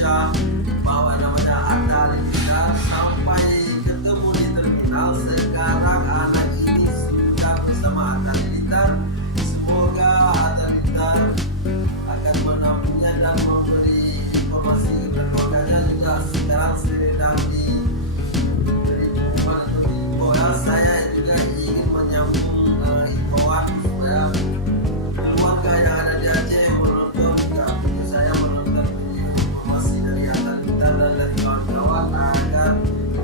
Indonesia bahwa namanya Anda Linda sampai ketemu di terminal. Sekarang anak ini sudah bersama Anda Linda. Semoga Anda Linda akan menampungnya dan memberi informasi kepada keluarganya. Juga sekarang sedang di saya juga ingin menyambung himbauan supaya keluarga yang ada di Aceh menonton video saya, menonton video informasi dari Anda Linda dan dari kawan-kawan agar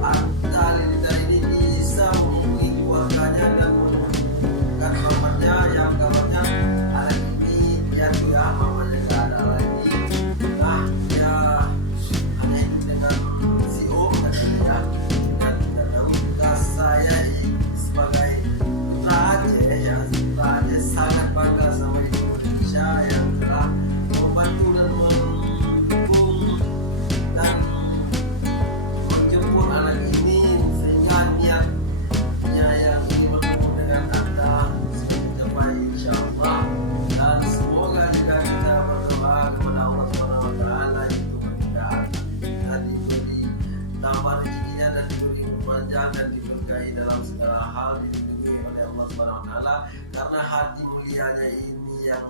Anda Linda ini bisa menghubungi keluarganya dan menemukan mamanya yang kabarnya anak ini biar juga mamanya tidak ada lagi. Nah, dia hanya hidup dengan si Om katanya, dan karena tugas saya sebagai putra Aceh ya, putra Aceh sangat bangga sama Indonesia yang telah membantu dan mendukung dan menjemput anak ini, sehingga niatnya yang ingin bertemu dengan Anda sampai insyaallah. Dan semoga juga kita berdoa kepada Allah Subhanahu wa taala itu kemudahan dan diberi tambah rezekinya dan diberi kepanjangan dan diberkahi dalam segala hal, dilindungi oleh Allah Subhanahu wa taala, karena hati mulianya ini yang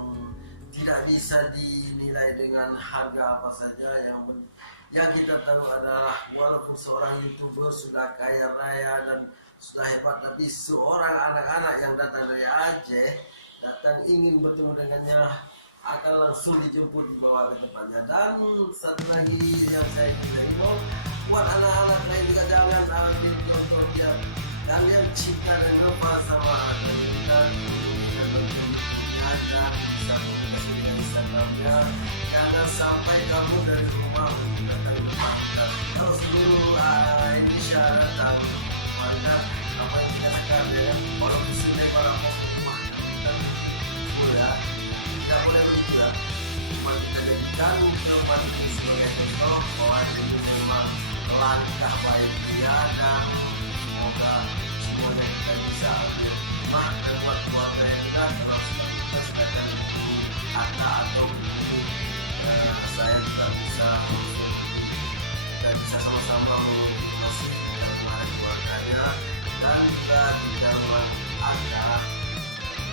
tidak bisa dinilai dengan harga apa saja. Yang kita tahu adalah walaupun seorang YouTuber sudah kaya raya dan sudah hebat, tapi seorang anak-anak yang datang dari Aceh datang ingin bertemu dengannya akan langsung dijemput, dibawa ke tempatnya. Dan satu lagi yang saya ingin buat anak-anak lain juga, jangan ambil contoh dia kalian cinta dan lupa sama anak kita yang bertemu dan bisa mengasihnya Instagramnya. Jangan sampai kamu dari rumah datang rumah kita terus dulu Indonesia datang mana apa yang kita sekarang ya, orang disini para rumah kita ya, tidak boleh begitu ya. Cuma kita jadikan kehidupan ini sebagai contoh bahwa ini memang langkah baik dia, dan semoga semuanya kita bisa ambil hikmah dan buat keluarga kita. Kalau kita sedangkan Anda atau saya tidak bisa sama-sama mengikuti kepada keluarganya, dan juga di dalam Anda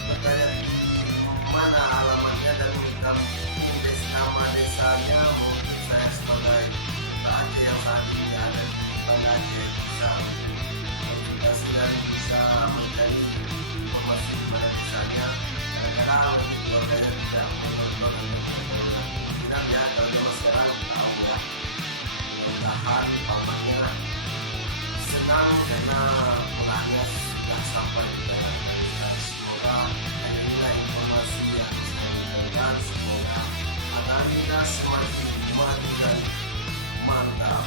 bertanya mana alamatnya dan kampung nama desanya. Mungkin saya sebagai Aceh yang saat ini ada di Aceh bisa sudah bisa mencari informasi pada desanya, karena keluarganya tidak menonton tidak ya. Kalau zaman sekarang tahu ya, bertahan pamannya senang karena pulangnya sudah sampai di dalam. Semoga inilah informasi yang saya berikan. Semoga agar kita semakin maju dan mantap.